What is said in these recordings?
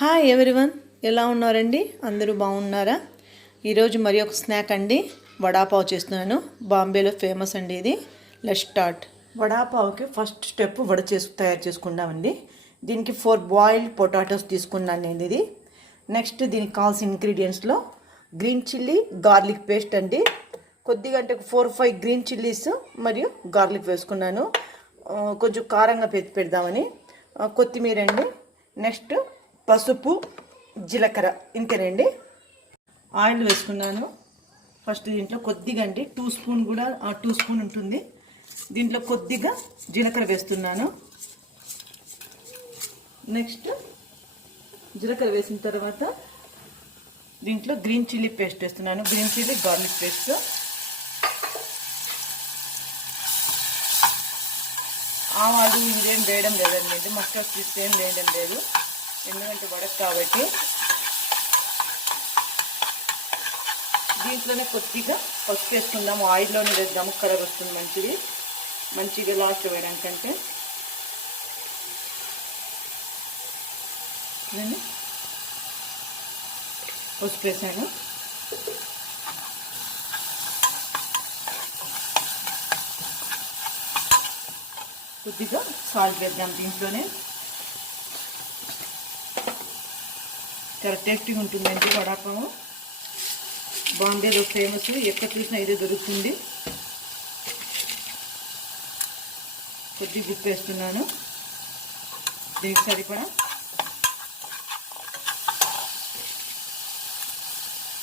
Hi everyone, ఎలా ఉన్నారండి? అందరూ బాగున్నారా? ఈరోజు మరి ఒక స్నాక్ అండి, వడాపావ్ చేస్తున్నాను. బాంబేలో ఫేమస్ అండి ఇది. Let's start. వడాపావ్కి ఫస్ట్ స్టెప్ తయారు చేసుకున్నామండి. దీనికి 4 బాయిల్డ్ పొటాటోస్ తీసుకున్నాను నేను. ఇది నెక్స్ట్ దీనికి కావాల్సిన ఇంగ్రీడియంట్స్లో గ్రీన్ చిల్లీ గార్లిక్ పేస్ట్ అండి. కొద్దిగా అంటే 4-5 గ్రీన్ చిల్లీస్ మరియు గార్లిక్ వేసుకున్నాను, కొంచెం కారంగా పెడదామని. కొత్తిమీర అండి. నెక్స్ట్ పసుపు, జీలకర్ర, ఇంతేనండి. ఆయిల్ వేసుకున్నాను. ఫస్ట్ దీంట్లో కొద్దిగా అండి 2 స్పూన్ కూడా 2 స్పూన్ ఉంటుంది. దీంట్లో కొద్దిగా జీలకర్ర వేస్తున్నాను. నెక్స్ట్ జీలకర్ర వేసిన తర్వాత దీంట్లో గ్రీన్ చిల్లీ పేస్ట్ వేస్తున్నాను. Green chilli garlic paste. ఆవాలు ఇదేం వేయడం లేదండి, మస్టర్డ్ పీస్ ఏం వేయడం లేదు, ఎందుకంటే వడక కాబట్టి. దీంట్లోనే కొద్దిగా పసుపు వేసుకుందాము, ఆయిల్లోనే వేద్దాము, కలర్ వస్తుంది మంచిగా లాస్ట్ వేయడానికంటే. నేను పసుపు వేసాను. కొద్దిగా సాల్ట్ వేద్దాం దీంట్లోనే. చాలా టేస్టీగా ఉంటుందండి వడాపావు. బాంబేలో ఫేమస్, ఎక్కడ చూసినా ఇదే దొరుకుతుంది. కొద్దిగా ఉప్పు వేస్తున్నాను దీనికి సరిపడా.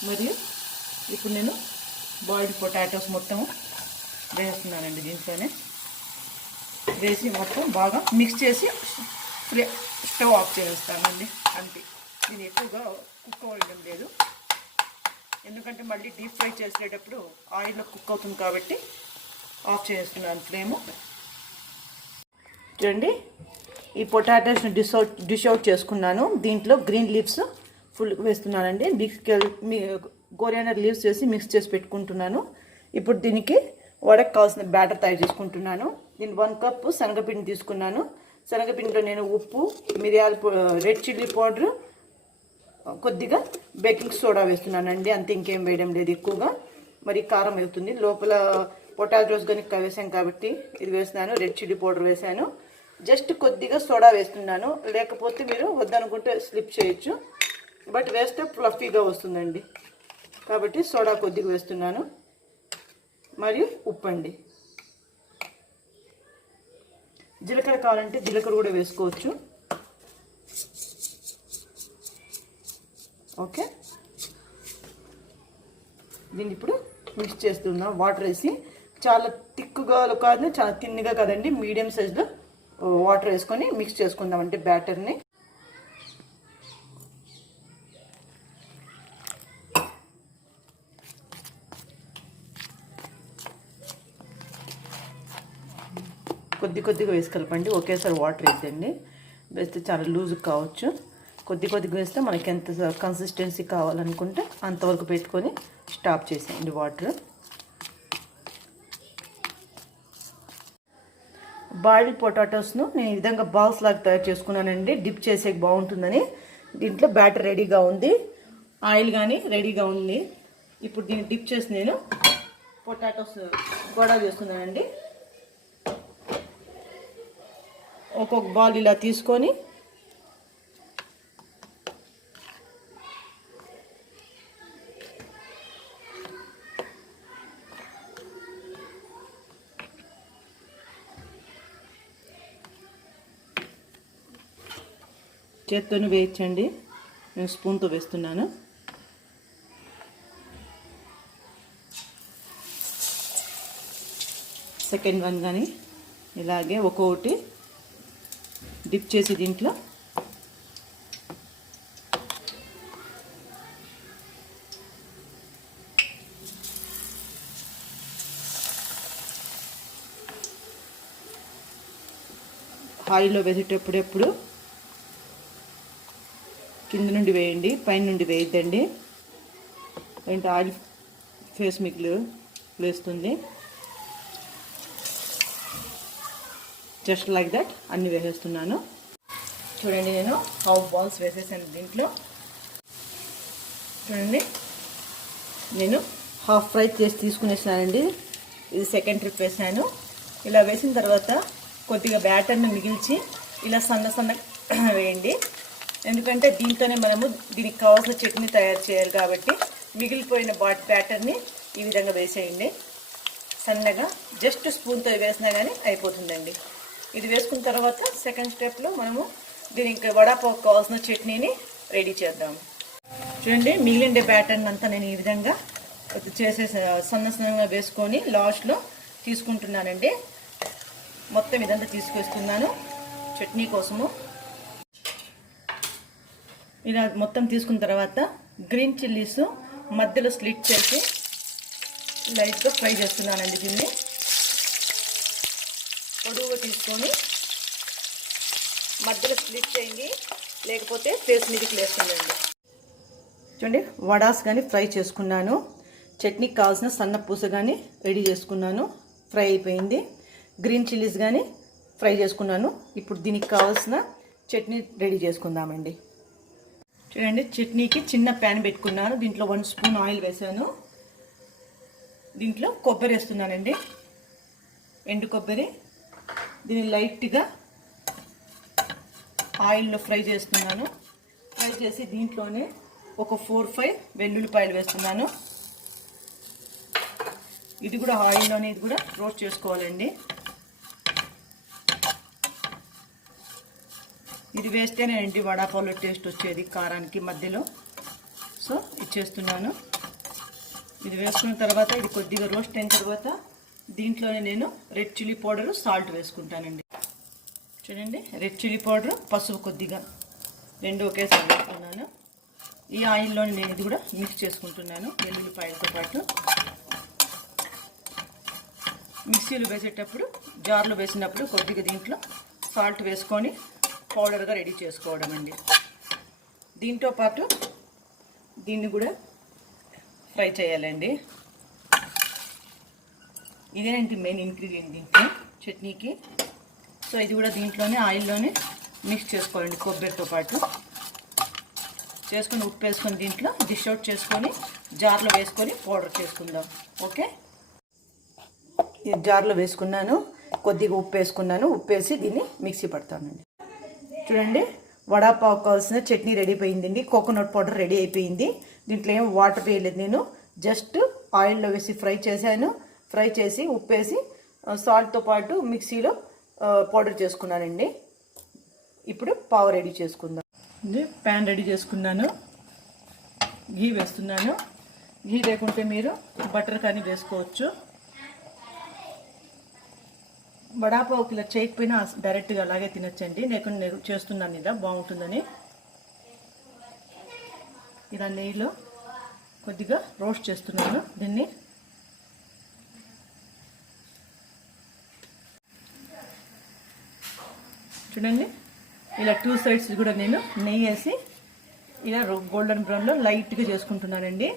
మరియు ఇప్పుడు నేను బాయిల్డ్ పొటాటోస్ మొత్తం వేస్తున్నానండి. దీంట్లోనే వేసి మొత్తం బాగా మిక్స్ చేసి స్టవ్ ఆఫ్ చేస్తానండి. అంతే. నేను ఎక్కువగా కుక్ అవ్వడం లేదు, ఎందుకంటే మళ్ళీ డీప్ ఫ్రై చేసేటప్పుడు ఆయిల్లో కుక్ అవుతుంది కాబట్టి ఆఫ్ చేస్తున్నాను ఫ్లేము. చూడండి, ఈ పొటాటోస్ని డిష్ అవుట్ చేసుకున్నాను. దీంట్లో గ్రీన్ లీవ్స్ ఫుల్ వేస్తున్నానండి. కోరియాండర్ లీవ్స్ వేసి మిక్స్ చేసి పెట్టుకుంటున్నాను. ఇప్పుడు దీనికి వడకు కావాల్సిన బ్యాటర్ తయారు చేసుకుంటున్నాను. నేను 1 కప్పు శనగపిండి తీసుకున్నాను. శనగపిండిలో నేను ఉప్పు, రెడ్ చిల్లీ పౌడరు, కొద్దిగా బేకింగ్ సోడా వేస్తున్నానండి. అంతే, ఇంకేం వేయడం లేదు ఎక్కువగా. మరి కారం అవుతుంది లోపల. పొటాటోస్ కానీ వేసాం కాబట్టి ఇది వేస్తున్నాను. రెడ్ చిల్లీ పౌడర్ వేసాను. జస్ట్ కొద్దిగా సోడా వేస్తున్నాను, లేకపోతే మీరు వద్దనుకుంటే స్లిప్ చేయొచ్చు, బట్ వేస్తే ఫ్లఫీగా వస్తుందండి కాబట్టి సోడా కొద్దిగా వేస్తున్నాను. మరియు ఉప్పు అండి. జీలకర్ర కావాలంటే జీలకర్ర కూడా వేసుకోవచ్చు. ఓకే, దీన్ని ఇప్పుడు మిక్స్ చేస్తున్నాం వాటర్ వేసి. చాలా థిక్గా కాదు, చాలా తిన్నిగా కాదండి, మీడియం సైజులో వాటర్ వేసుకొని మిక్స్ చేసుకుందామంటే బ్యాటర్ని. కొద్దిగా వేసి కలపండి, ఒకేసారి వాటర్ వేద్దండి. వేస్తే చాలా లూజ్ కావచ్చు. కొద్దిగా వేస్తే మనకి ఎంత కన్సిస్టెన్సీ కావాలనుకుంటే అంతవరకు పెట్టుకొని స్టాప్ చేసేయండి వాటర్. బాయిల్డ్ పొటాటోస్ను నేను ఈ విధంగా బాల్స్ లాగా తయారు చేసుకున్నానండి, డిప్ చేసే బాగుంటుందని. దీంట్లో బ్యాటర్ రెడీగా ఉంది, ఆయిల్ కానీ రెడీగా ఉంది. ఇప్పుడు దీన్ని డిప్ చేసి నేను పొటాటోస్ గోడా చేస్తున్నానండి. ఒక్కొక్క బాల్ ఇలా తీసుకొని చేత్తోనే వేయించండి. నేను స్పూన్తో వేస్తున్నాను. సెకండ్ వన్ కానీ ఇలాగే ఒక్కొక్కటి డిప్ చేసి దీంట్లో ఆయిల్లో వేసేటప్పుడు కింద నుండి వేయండి, పైన నుండి వేయద్దండి, అంటే ఆయిల్ ఫేస్ మీకు వేస్తుంది. జస్ట్ లైక్ దట్ అన్నీ వేసేస్తున్నాను. చూడండి, నేను హాఫ్ బాల్స్ వేసేసాను దీంట్లో. చూడండి, నేను హాఫ్ ఫ్రై చేసి తీసుకునేసానండి. ఇది సెకండ్ ట్రిప్ వేసాను. ఇలా వేసిన తర్వాత కొద్దిగా బ్యాటర్ని మిగిల్చి ఇలా సన్నగా వేయండి. ఎందుకంటే దీంతోనే మనము దీనికి కావాల్సిన చట్నీ తయారు చేయాలి కాబట్టి మిగిలిపోయిన బ్యాటర్ని ఈ విధంగా వేసేయండి. సన్నగా జస్ట్ స్పూన్తో వేసినా కానీ అయిపోతుందండి. ఇది వేసుకున్న తర్వాత సెకండ్ స్టెప్లో మనము దీనికి వడాపావుకి కావాల్సిన చట్నీని రెడీ చేద్దాం. చూడండి, మిగిలిండే బ్యాటర్ని అంతా నేను ఈ విధంగా సన్నగా వేసుకొని లాస్ట్లో తీసుకుంటున్నానండి. మొత్తం ఇదంతా తీసుకొస్తున్నాను చట్నీ కోసము. ఇలా మొత్తం తీసుకున్న తర్వాత గ్రీన్ చిల్లీస్ మధ్యలో స్లిట్ చేసి లైట్గా ఫ్రై చేస్తున్నానండి. దీన్ని పొడువుగా తీసుకొని మధ్యలో స్లిట్ చేయండి, లేకపోతే ఫేస్ మీదకి లేస్తుందండి. చూడండి, వడాస్ కానీ ఫ్రై చేసుకున్నాను. చట్నీకి కావాల్సిన సన్న పూస కానీ రెడీ చేసుకున్నాను. ఫ్రై అయిపోయింది. గ్రీన్ చిల్లీస్ కానీ ఫ్రై చేసుకున్నాను. ఇప్పుడు దీనికి కావాల్సిన చట్నీ రెడీ చేసుకుందామండి. చూడండి, చట్నీకి చిన్న ప్యాన్ పెట్టుకున్నాను. దీంట్లో 1 స్పూన్ ఆయిల్ వేసాను. దీంట్లో కొబ్బరి వేస్తున్నానండి, ఎండు కొబ్బరి. దీన్ని లైట్గా ఆయిల్లో ఫ్రై చేస్తున్నాను. ఫ్రై చేసి దీంట్లోనే ఒక 4-5 వెల్లుల్లిపాయలు వేస్తున్నాను. ఇది కూడా ఆయిల్లోనే ఇది కూడా రోస్ట్ చేసుకోవాలండి. ఇది వేస్తేనేంటి వడాపావులో టేస్ట్ వచ్చేది కారానికి మధ్యలో. సో ఇది చేస్తున్నాను. ఇది వేసుకున్న తర్వాత ఇది కొద్దిగా రోస్ట్ అయిన తర్వాత దీంట్లోనే నేను రెడ్ చిల్లీ పౌడరు, సాల్ట్ వేసుకుంటానండి. చూడండి, రెడ్ చిల్లీ పౌడరు, పసుపు కొద్దిగా 2 ఒకేసారి వేసుకున్నాను. ఈ ఆయిల్లోనే నేను ఇది కూడా మిక్స్ చేసుకుంటున్నాను వెల్లుల్లిపాయలతో పాటు. మిక్సీలో వేసేటప్పుడు జార్లో వేసినప్పుడు కొద్దిగా దీంట్లో సాల్ట్ వేసుకొని పౌడర్గా రెడీ చేసుకోవడం అండి. దీంతో పాటు దీన్ని కూడా ఫ్రై చేయాలండి. ఇదేనండి మెయిన్ ఇంగ్రీడియంట్ దీంట్లో చట్నీకి. సో ఇది కూడా దీంట్లోనే ఆయిల్లోనే మిక్స్ చేసుకోవాలండి కొబ్బరితో పాటు. చేసుకొని ఉప్పు వేసుకొని దీంట్లో డిష్ అవుట్ చేసుకొని జార్లో వేసుకొని పౌడర్ చేసుకుందాం. ఓకే, జార్లో వేసుకున్నాను. కొద్దిగా ఉప్పు వేసుకున్నాను. ఉప్పు వేసి దీన్ని మిక్సీ పడతానండి. చూడండి, వడాపావు కావాల్సిన చట్నీ రెడీ అయిపోయిందండి. కోకోనట్ పౌడర్ రెడీ అయిపోయింది. దీంట్లో ఏం వాటర్ వేయలేదు. నేను జస్ట్ ఆయిల్లో వేసి ఫ్రై చేశాను. ఫ్రై చేసి ఉప్పు వేసి సాల్ట్తో పాటు మిక్సీలో పౌడర్ చేసుకున్నానండి. ఇప్పుడు పావు రెడీ చేసుకుందాం. ప్యాన్ రెడీ చేసుకున్నాను. ఘీ వేస్తున్నాను. ఘీ లేకుంటే మీరు బటర్ కానీ వేసుకోవచ్చు. వడాపావుకి ఇలా చేయకపోయినా డైరెక్ట్గా అలాగే తినచ్చండి. నేను చేస్తున్నాను ఇలా బాగుంటుందని. ఇలా నెయ్యిలో కొద్దిగా రోస్ట్ చేస్తున్నాను దీన్ని. చూడండి, ఇలా 2 సైడ్స్ కూడా నేను నెయ్యి వేసి ఇలా గోల్డెన్ బ్రౌన్లో లైట్గా చేసుకుంటున్నానండి.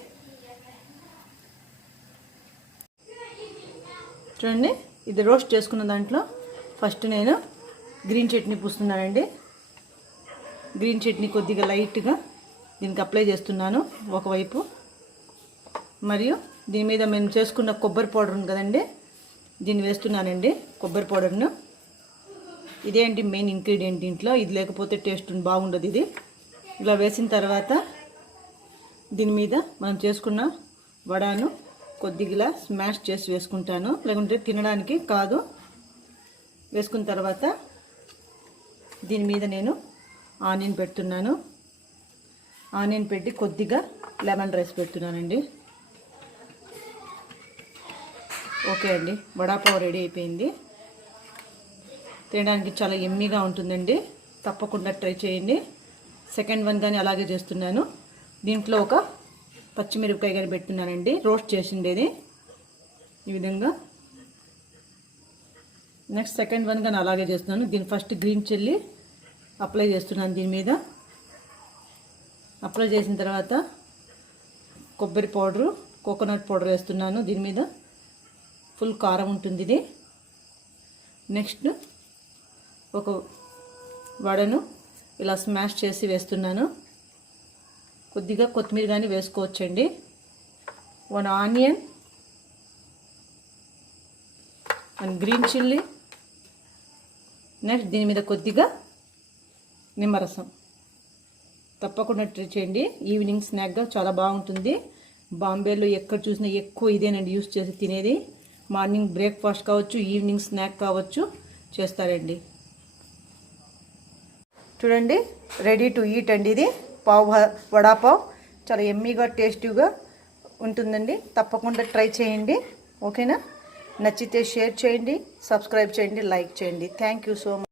చూడండి, ఇది రోస్ట్ చేసుకున్న దాంట్లో ఫస్ట్ నేను గ్రీన్ చట్నీ పూస్తున్నానండి. గ్రీన్ చట్నీ కొద్దిగా లైట్గా దీనికి అప్లై చేస్తున్నాను ఒకవైపు. మరియు దీని మీద మేము చేసుకున్న కొబ్బరి పౌడర్ ఉంది కదండి, దీన్ని వేస్తున్నానండి. కొబ్బరి పౌడర్ను ఇదేంటి మెయిన్ ఇంగ్రీడియంట్ దీంట్లో. ఇది లేకపోతే టేస్ట్ బాగుండదు. ఇది ఇలా వేసిన తర్వాత దీని మీద మనం చేసుకున్న వడాను కొద్దిగా స్మాష్ చేసి వేసుకుంటాను, లేకుంటే తినడానికి కాదు. వేసుకున్న తర్వాత దీని మీద నేను ఆనియన్ పెడుతున్నాను. ఆనియన్ పెట్టి కొద్దిగా లెమన్ రైస్ పెడుతున్నానండి. ఓకే అండి, వడాపావ్ రెడీ అయిపోయింది. తినడానికి చాలా ఎమ్మీగా ఉంటుందండి. తప్పకుండా ట్రై చేయండి. సెకండ్ వన్ కానీ అలాగే చేస్తున్నాను. దీంట్లో ఒక పచ్చిమిరపకాయ కానీ పెడుతున్నానండి, రోస్ట్ చేసిండేది ఈ విధంగా. నెక్స్ట్ సెకండ్ వన్ కానీ అలాగే చేస్తున్నాను. దీని ఫస్ట్ గ్రీన్ చిల్లీ అప్లై చేస్తున్నాను. దీని మీద అప్లై చేసిన తర్వాత కొబ్బరి పౌడరు, కోకోనట్ పౌడర్ వేస్తున్నాను. దీని మీద ఫుల్ కారం ఉంటుంది ఇది. నెక్స్ట్ ఒక వడను ఇలా స్మాష్ చేసి వేస్తున్నాను. కొద్దిగా కొత్తిమీర కానీ వేసుకోవచ్చండి. 1 ఆనియన్, 1 గ్రీన్ చిల్లీ, నెక్స్ట్ దీని మీద కొద్దిగా నిమ్మరసం. తప్పకుండా ట్రై చేయండి. ఈవినింగ్ స్నాక్గా చాలా బాగుంటుంది. బాంబేలో ఎక్కడ చూసినా ఎక్కువ ఇదేనండి యూస్ చేసి తినేది. మార్నింగ్ బ్రేక్ఫాస్ట్ కావచ్చు, ఈవినింగ్ స్నాక్ కావచ్చు చేస్తారండి. చూడండి, రెడీ టు ఈట్ అండి. ఇది వడాపావ్ చాలా ఎమ్మీగా టేస్టీగా ఉంటుందండి. తప్పకుండా ట్రై చేయండి. ఓకేనా? నచ్చితే షేర్ చేయండి, సబ్స్క్రైబ్ చేయండి, లైక్ చేయండి. Thank you so much.